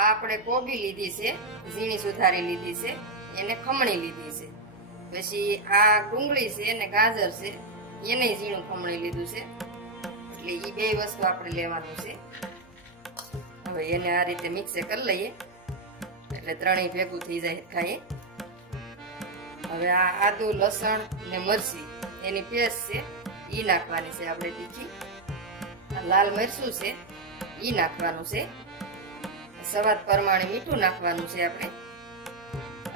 આપણે કોબી લીધી છે, ઝીણી સુધારી લીધી છે, એને ખમણી લીધી છે. પછી આ ડુંગળી છે અને ગાજર છે, એને ઝીણું ખમણી લીધું છે. એટલે એ બે વસ્તુ આપણે લેવાનું છે. હવે એને આ રીતે મિક્સે કરી લઈએ. એટલે ત્રણેય ભેગું થઈ જાય ખાઈએ. હવે આ આદુ, લસણ ને મરચી, એની પેસ્ટ છે, ઈ નાખવાની છે આપણે તીખી. લાલ મરચું છે, ઈ નાખવાનું છે. સ્વાદ પ્રમાણે મીઠું નાખવાનું છે આપણે.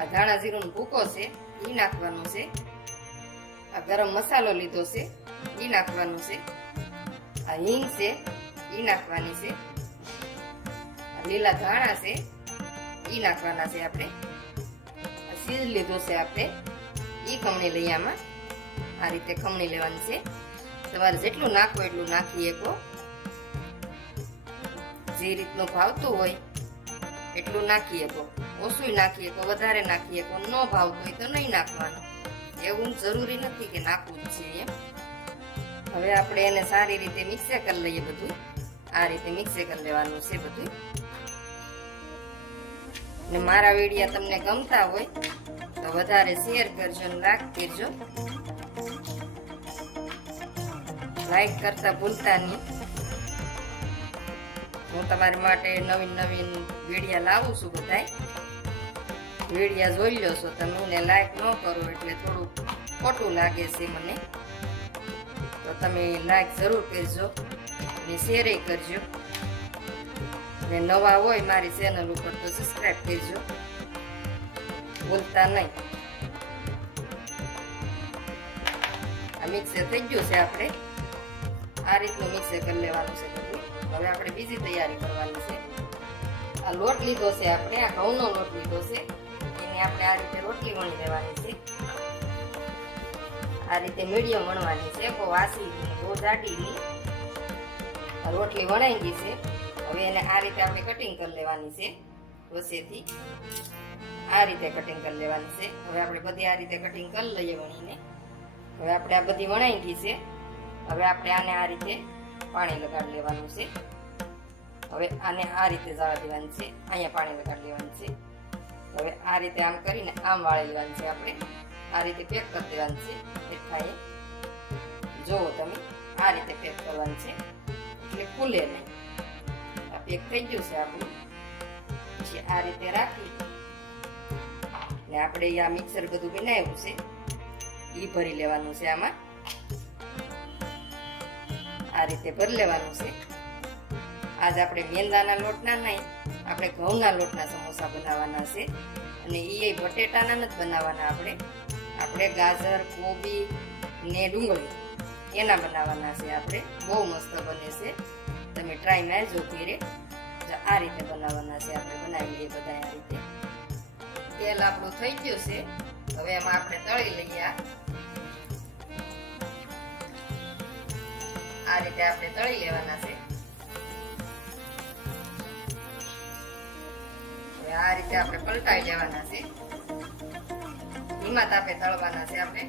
આ ધાણા જીરું ભૂકો છે એ નાખવાનું છે. આ ગરમ મસાલો લીધો છે એ નાખવાનું છે. આ હિંગ છે એ નાખવાની છે. લીલા ધાણા છે એ નાખવાના છે આપણે. સીજ લીધો છે આપણે. એ ખમણી લઈ આમાં. આ રીતે ખમણી લેવાની છે. તમારે જેટલું નાખો એટલું નાખી શકો જે રીતનું ભાવતું હોય એટલું નાખી શકો ઓછું નાખી શકો વધારે નાખી શકો ન ભાવતું હોય તો નહીં નાખવાનું. એવું જરૂરી નથી કે નાખવું જ છે એમ. હવે આપણે એને સારી રીતે મિક્સે કરી લઈએ બધું. આ રીતે મિક્સે કરી લેવાનું છે બધું. ને મારા વિડીયા તમને ગમતા હોય, તો વધારે શેર કરજો ને લાઈક કરજો. લાઈક કરતા ભૂલતા નહીં. હું તમારી માટે નવીન નવીન વિડીયા લાવું છું બધાય. વેડિયા જોઈ લો છો તમે ને લાઈક ન કરો એટલે થોડું ખોટું લાગે છે મને. તો તમે લાઈક જરૂર કરજો અને શેરે કરજો. ને નવા હોય મારી ચેનલ ઉપર તો સબસ્ક્રાઈબ કરજો. ભૂલતા નહીં. આ મિક્સર થઈ ગયું છે આપણે. આ રીતનું મિક્સર કરી લેવાનું છે હવે આપણે બીજી તૈયારી કરવાની છે. આ લોટ લીધો છે આપણે, આ ઘઉંનો લોટ લીધો છે. એને આપણે આ રીતે રોટલી વણી લેવાની છે. આ રીતે મીડિયમ વણવાની છે, બહુ વાસી બહુ જાડી આ રોટલી વણાઈ ગઈ છે. હવે એને આ રીતે આપણે કટિંગ કરી લેવાની છે વસેથી આ રીતે કટિંગ કરી લેવાની છે. હવે આપણે બધી આ રીતે કટિંગ કરી લઈએ વણીને. હવે આપણે આ બધી વણાઈ ગઈ છે. હવે આપણે આને આ રીતે પાણી લગાડી લેવાનું છે. હવે આને આ રીતે જવા દેવાનું છે, અહીંયા પાણી લગાડી લેવાનું છે. હવે આ રીતે આમ કરીને આમ વાળી લેવાનું છે આપણે. આ રીતે પેક કરી દેવાનું છે, મીઠાઈ. જુઓ તમે, આ રીતે પેક કરવાનું છે. એટલે ખુલે નહીં આ પેક થઈ ગયું છે આપણું. પછી આ રીતે રાખી. ને આપણે આ મિક્સર બધું બનાવ્યું છે. એ ભરી લેવાનું છે આમાં. આ રીતે ભરી લેવાનું છે. આજ આપણે વેંદાના લોટના નહીં, આપણે ઘઉંના લોટના સમોસા બનાવવાના છે. અને એ બટેટાના નથી બનાવવાના આપણે. આપણે ગાજર, કોબી ને ડુંગળી એના બનાવવાના છે આપણે. બહુ મસ્ત બને છે. તમે ટ્રાય મારજો ઘેરે. આ રીતે બનાવવાના છે આપણે, બનાવી લઈએ બધા આ રીતે. તેલ આપણું થઈ ગયું છે. હવે એમાં આપણે તળી લઈએ આ રીતે આપણે તળી લેવાના છે. રીતે આપણે પલટાઈ લેવાના છે. ધીમા તાપે તળવાના છે આપણે.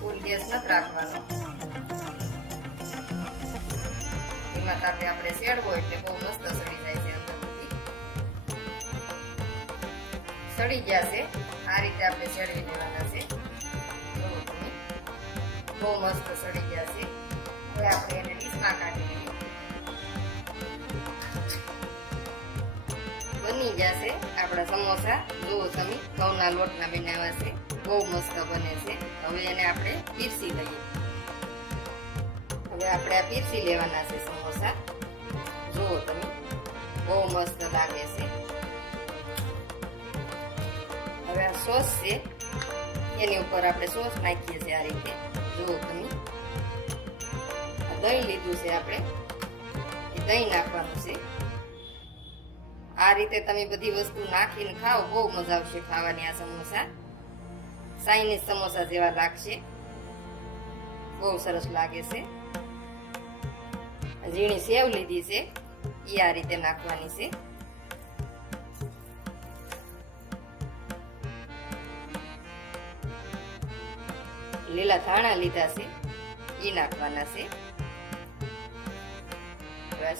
ફૂલ ગેસ નથી રાખવાનો. ધીમા તાપે આપણે શેડવો એટલે બહુ મસ્ત સડી જાય છે સડી ગયા છે. આ રીતે આપણે શેડવી લેવાના છે. બહુ મસ્ત સડી ગયા છે. હવે આપણે એને ડીશમાં કાઢી લઈએ. બની જશે આપણા સમોસા. જુઓ તમે, ઘઉંના લોટના બનાવ્યા છે. બહુ મસ્ત બને છે. હવે એને આપણે પીરસી લઈએ. હવે આપણે આ પીરસી લેવાના છે સમોસા. જુઓ તમે, બહુ મસ્ત લાગે છે. હવે આ સોસ છે, એની ઉપર આપણે સોસ નાખીએ છીએ આ રીતે. જુઓ તમે દહીં લીધું છે આપણે. એ દહીં નાખવાનું છે. આ રીતે તમે બધી વસ્તુ નાખીને ખાઓ, બહુ મજા આવશે ખાવાની આ સમોસા. ચાઇનીઝ સમોસા જેવા લાગશે. બહુ સરસ લાગે છે. ઝીણી સેવ લીધી છે. એ આ રીતે નાખવાની છે. લીલા ધાણા લીધા છે. એ નાખવાના છે.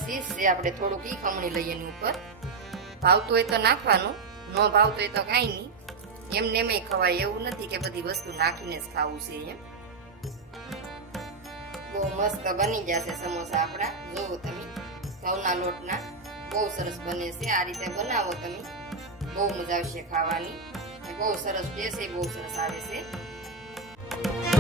શીશ છે. આપણે થોડુંક ઈ ખમણી લઈએ એની ઉપર. ભાવતું હોય તો નાખવાનું, ન ભાવતું હોય તો કાંઈ નહીં. એમને એમ ખવાય, એવું નથી કે બધી વસ્તુ નાખીને જ ખાવું છે એમ. બહુ મસ્ત બની જશે સમોસા આપણા. જોવો તમે, ઘઉંના લોટના. બહુ સરસ બને છે, આ રીતે બનાવો તમે. બહુ મજા આવશે ખાવાની. બહુ સરસ ટેસ્ટ બહુ સરસ આવે છે.